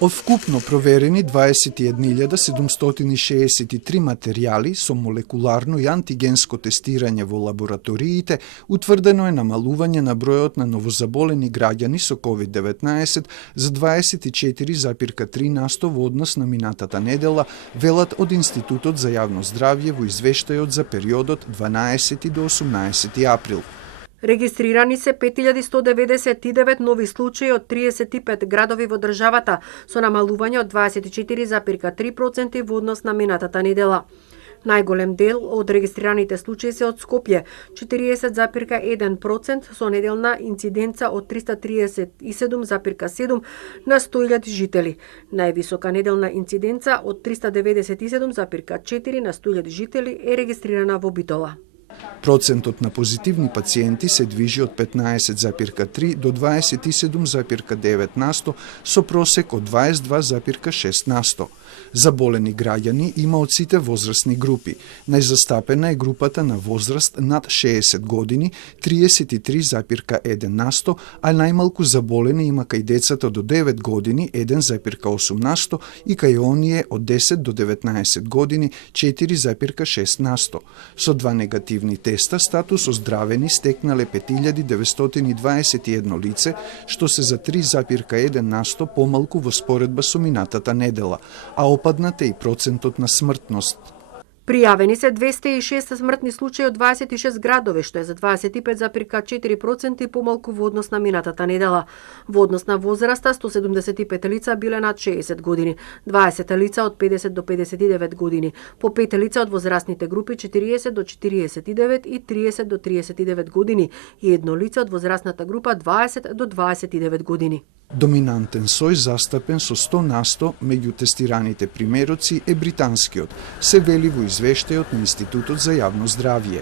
Од вкупно проверени 21.763 материјали со молекуларно и антигенско тестирање во лабораториите, утврдено е намалување на бројот на новозаболени граѓани со COVID-19 за 24,3% во однос на минатата недела, велат од Институтот за јавно здравје во извештајот за периодот 12 до 18 април. Регистрирани се 5199 нови случаи од 35 градови во државата, со намалување од 24,3% во однос на минатата недела. Најголем дел од регистрираните случаи се од Скопје, 40,1% со неделна инциденца од 337,7 на 100.000 жители. Највисока неделна инциденца од 397,4 на 100.000 жители е регистрирана во Битола. Процентот на позитивни пациенти се движи од 15,3 до 27,9% со просек од 22,6%. Заболени граѓани има од сите возрастни групи. Најзастапена е групата на возраст над 60 години, 33,1%, а најмалку заболени има кај децата до 9 години, 1,8%, и кај оние од 10 до 19 години, 4,6%. Со два негативни теста, статус оздравени стекнале 5921 лице, што се за 3,1% помалку во споредба со минатата недела, а опаднате и процентот на смртност. Пријавени се 206 смртни случаи од 26 градови, што е за 25,4% помалку во однос на минатата недела. Во однос на возраста, 175 лица биле над 60 години, 20 лица од 50 до 59 години, по 5 лица од возрастните групи 40 до 49 и 30 до 39 години и едно лице од возрастната група 20 до 29 години. Доминантен сој застапен со 100% меѓу тестираните примероци е британскиот, се вели во извештајот на Институтот за јавно здравје.